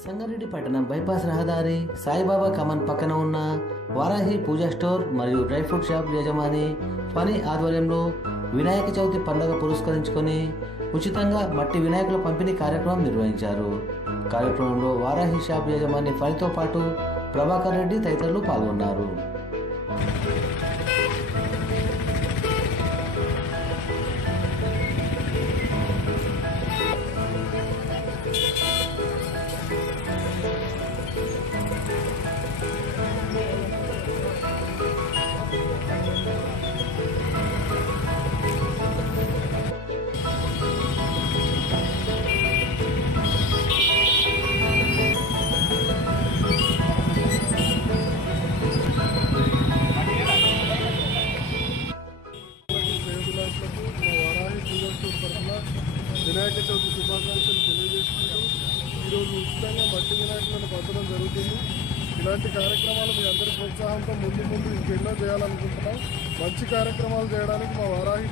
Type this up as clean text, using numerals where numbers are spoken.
సంగారెడ్డి పట్టణం బైపాస్ రహదారి సాయిబాబా కమన్ పక్కన ఉన్న వారాహి పూజా స్టోర్ మరియు డ్రై ఫ్రూట్ షాప్ యజమాని పని ఆధ్వర్యంలో వినాయక చవితి పండుగ పురస్కరించుకొని ఉచితంగా మట్టి వినాయకుల పంపిణీ కార్యక్రమం నిర్వహించారు. కార్యక్రమంలో వారాహి షాప్ యజమాని ఫణితో పాటు ప్రభాకర్ రెడ్డి తదితరులు పాల్గొన్నారు. వినాయక చవితి శుభాకాంక్షలు తెలియజేసుకుంటూ ఈరోజు ఉచితంగా మట్టి వినాయకులను పంచడం జరుగుతుంది. ఇలాంటి కార్యక్రమాలు మీ అందరి ప్రోత్సాహంతో ముందు ఇంకెన్నో చేయాలనుకుంటున్నాం. మంచి కార్యక్రమాలు చేయడానికి మా వారాహి